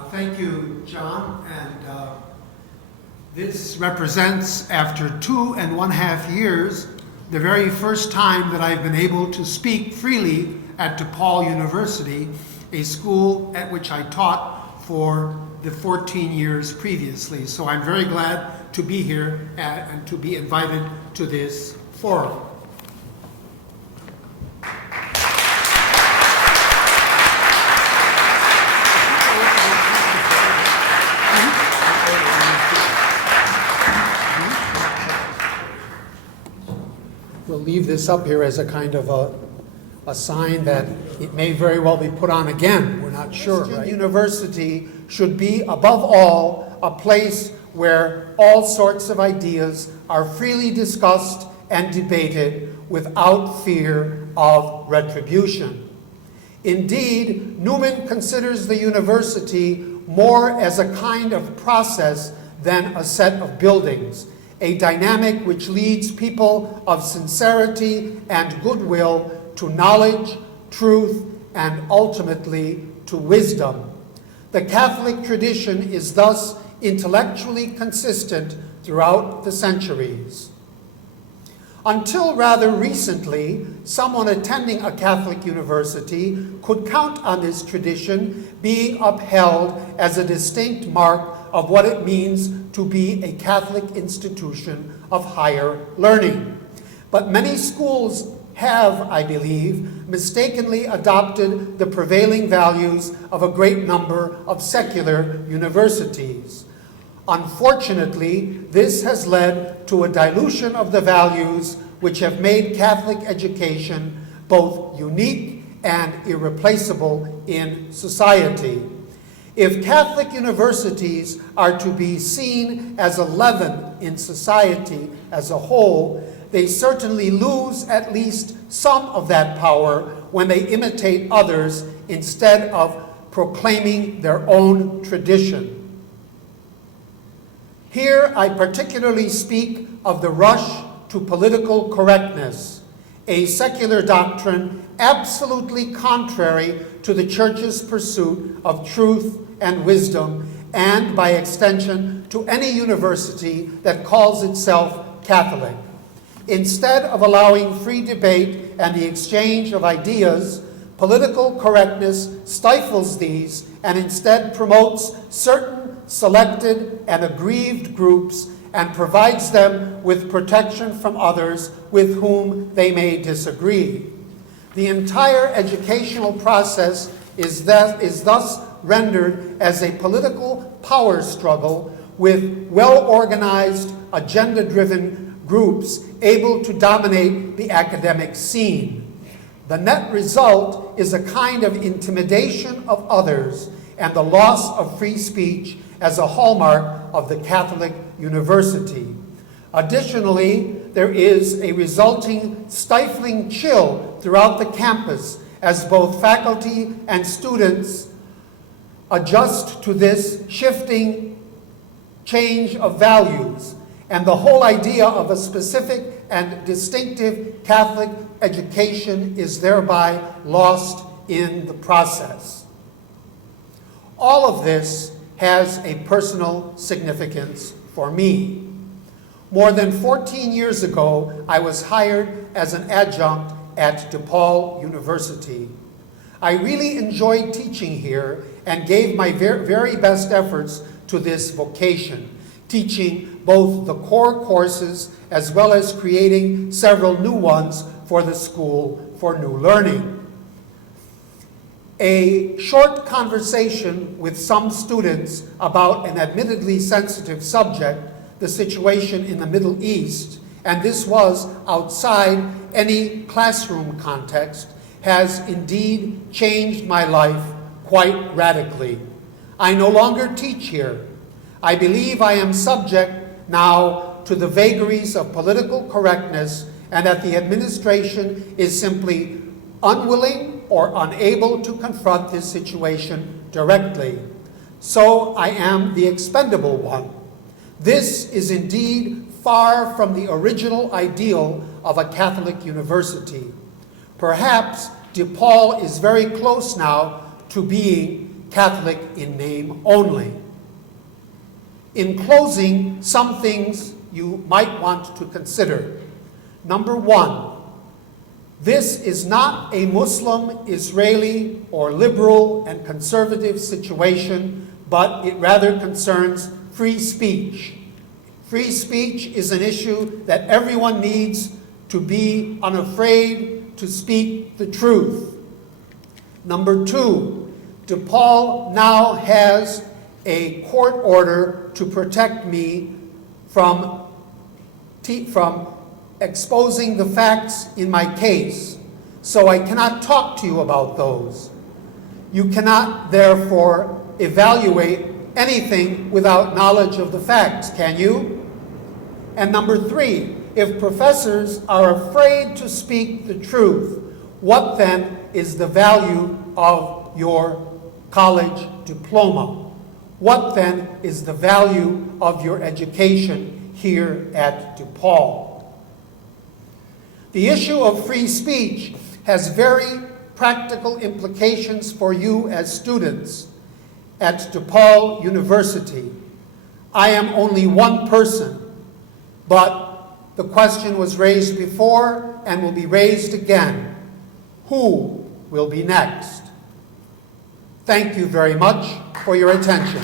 Thank you, John. And this represents, after 2.5 years, the very first time that I've been able to speak freely at DePaul University, a school at which I taught for the 14 years previously. So I'm very glad to be here and to be invited to this forum. We'll leave this up here as a kind of a sign that it may very well be put on again. We're not sure. Right? University should be, above all, a place where all sorts of ideas are freely discussed and debated without fear of retribution. Indeed, Newman considers the university more as a kind of process than a set of buildings, a dynamic which leads people of sincerity and goodwill to knowledge, truth, and ultimately to wisdom. The Catholic tradition is thus intellectually consistent throughout the centuries. Until rather recently, someone attending a Catholic university could count on this tradition being upheld as a distinct mark of what it means to be a Catholic institution of higher learning. But many schools have, I believe, mistakenly adopted the prevailing values of a great number of secular universities. Unfortunately, this has led to a dilution of the values which have made Catholic education both unique and irreplaceable in society. If Catholic universities are to be seen as a leaven in society as a whole, they certainly lose at least some of that power when they imitate others instead of proclaiming their own tradition. Here I particularly speak of the rush to political correctness, a secular doctrine absolutely contrary to the Church's pursuit of truth and wisdom, and by extension to any university that calls itself Catholic. Instead of allowing free debate and the exchange of ideas, political correctness stifles these and instead promotes certain selected and aggrieved groups and provides them with protection from others with whom they may disagree. The entire educational process is thus rendered as a political power struggle with well-organized, agenda-driven groups able to dominate the academic scene. The net result is a kind of intimidation of others and the loss of free speech as a hallmark of the Catholic university. Additionally, there is a resulting stifling chill throughout the campus as both faculty and students adjust to this shifting change of values, and the whole idea of a specific and distinctive Catholic education is thereby lost in the process. All of this has a personal significance for me. More than 14 years ago, I was hired as an adjunct at DePaul University. I really enjoyed teaching here and gave my very best efforts to this vocation, teaching both the core courses as well as creating several new ones for the School for New Learning. A short conversation with some students about an admittedly sensitive subject, the situation in the Middle East, and this was outside any classroom context, has indeed changed my life quite radically. I no longer teach here. I believe I am subject now to the vagaries of political correctness and that the administration is simply unwilling or unable to confront this situation directly. So I am the expendable one. This is indeed far from the original ideal of a Catholic university. Perhaps DePaul is very close now to being Catholic in name only. In closing, some things you might want to consider. Number one, this is not a Muslim, Israeli, or liberal and conservative situation, but it rather concerns free speech. Free speech is an issue that everyone needs to be unafraid to speak the truth. Number two, DePaul now has a court order to protect me from exposing the facts in my case, so I cannot talk to you about those. You cannot, therefore, evaluate anything without knowledge of the facts, can you? And number three, if professors are afraid to speak the truth, what then is the value of your college diploma? What then is the value of your education here at DePaul? The issue of free speech has very practical implications for you as students at DePaul University. I am only one person, but the question was raised before and will be raised again. Who will be next? Thank you very much for your attention.